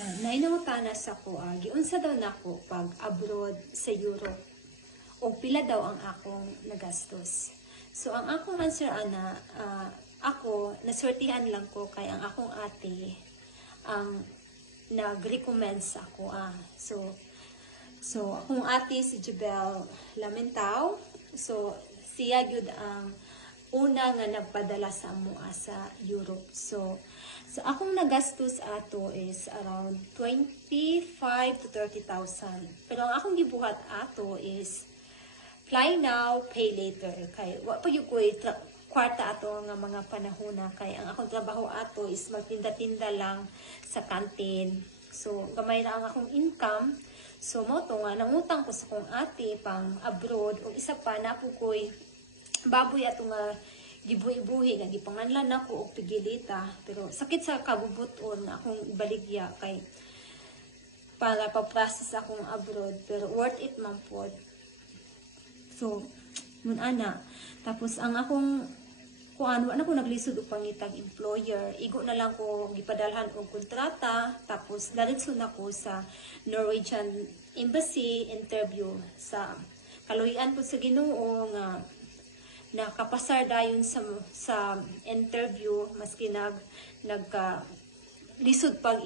Nainungutana sa ko, giunsa daw nako pag abroad sa Europe o pila daw ang akong nagastos. So ang akong answer ana, ako naswertihan lang ko kay ang akong ate ang nag-recommend sa ako. So akong ate si Jubel Lamentao. So siya gyud ang una nga nagpadala sa amoa sa Europe. So akong nagastos ato is around 25 to 30,000. Pero ang akong gibuhat ato is fly now, pay later. Kay wa pa yung kwarta ato nga mga panahon kay ang akong trabaho ato is magtinda-tinda lang sa kantin. So gamay na ang akong income. So mo to nga nangutang ko sa akong ate pang abroad o isa pa na po ko'y baboy ato nga gibuhi-buhi nga gipanganlan nako og pigilita, pero sakit sa kabubuton na akong ibaligya kay para pa-process akong abroad, pero worth it man pod. So mun ana tapos ang akong kuan wala ko naglisod og pangitag employer, igo na lang ko gipadalhan og kontrata, tapos diretso na ko sa Norwegian Embassy interview sa kaluyan ko sa Ginoo nga nakapasar dayon sa interview maski nagka lisod pag